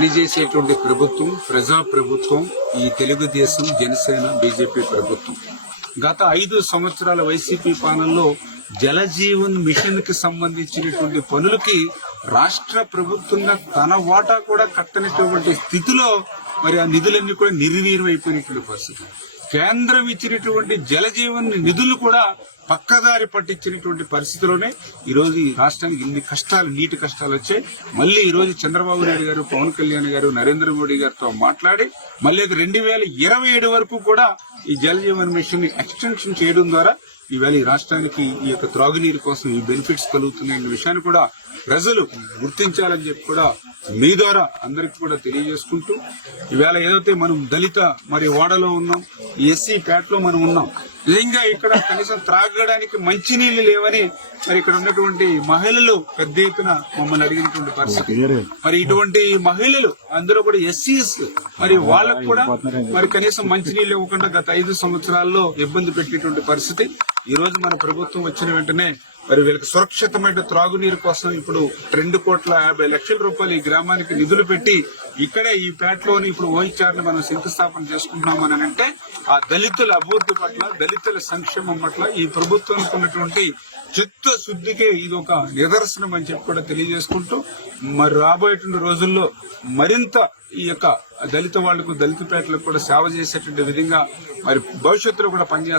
పనిచేసేటువంటి ప్రభుత్వం ప్రజా ప్రభుత్వం ఈ తెలుగుదేశం జనసేన బీజేపీ ప్రభుత్వం. గత 5 సంవత్సరాల వైసీపీ పాలనలో జలజీవన్ మిషన్ కి సంబంధించినటువంటి పనులకి రాష్ట్ర ప్రభుత్వంగా తన వాటా కూడా కట్టనటువంటి స్థితిలో మరి ఆ నిధులన్నీ కూడా నిర్వీర్యం అయిపోయినటువంటి పరిస్థితి. కేంద్రం ఇచ్చినటువంటి జలజీవన్ నిధులు కూడా పక్కదారి పట్టించినటువంటి పరిస్థితిలోనే ఈ రోజు ఈ రాష్ట్రానికి ఇన్ని కష్టాలు, నీటి కష్టాలు వచ్చాయి. మళ్ళీ ఈ రోజు చంద్రబాబు నాయుడు గారు, పవన్ కళ్యాణ్ గారు, నరేంద్ర మోడీ గారితో మాట్లాడి మళ్ళీ 2027 వరకు కూడా ఈ జలజీవన్ మిషన్ ని ఎక్స్టెన్షన్ చేయడం ద్వారా ఈవేళ ఈ రాష్ట్రానికి ఈ యొక్క త్రాగునీరు కోసం ఈ బెనిఫిట్స్ కలుగుతున్నాయన్న విషయాన్ని కూడా ప్రజలు గుర్తించాలని చెప్పి కూడా మీ ద్వారా అందరికీ కూడా తెలియజేసుకుంటూ, ఈవేళ ఏదైతే మనం దళిత మరి వాడలో ఉన్నాం, ఎస్సీ ప్యాట్లో మనం ఉన్నాం, నిజంగా ఇక్కడ కనీసం త్రాగడానికి మంచినీళ్లు లేవని మరి ఇక్కడ ఉన్నటువంటి మహిళలు పెద్ద ఎత్తున మమ్మల్ని అడిగినటువంటి పరిస్థితి. మరి ఇటువంటి మహిళలు అందులో కూడా ఎస్సీస్ మరి వాళ్ళకు కూడా మరి కనీసం మంచినీళ్ళు ఇవ్వకుండా గత 5 సంవత్సరాల్లో ఇబ్బంది పెట్టేటువంటి పరిస్థితి. ఈ రోజు మన ప్రభుత్వం వచ్చిన వెంటనే మరి వీళ్ళకి సురక్షితమైన త్రాగునీరు కోసం ఇప్పుడు 2,50,00,000 రూపాయలు ఈ గ్రామానికి నిధులు పెట్టి ఇక్కడే ఈ పేటలోని ఇప్పుడు ఓహెచ్ఆర్ ని మనం శంకుస్థాపన చేసుకుంటున్నామని అంటే ఆ దళితుల అభివృద్ధి పట్ల, దళితుల సంక్షేమం పట్ల ఈ ప్రభుత్వానికి ఉన్నటువంటి చిత్తశుద్ధికే ఇది ఒక నిదర్శనం అని చెప్పి కూడా తెలియజేసుకుంటూ, మరి రాబోయేటువంటి రోజుల్లో మరింత ఈ యొక్క దళిత వాళ్లకు, దళిత పేటలకు కూడా సేవ చేసేటువంటి విధంగా మరి భవిష్యత్తులో కూడా పనిచేస్తాం.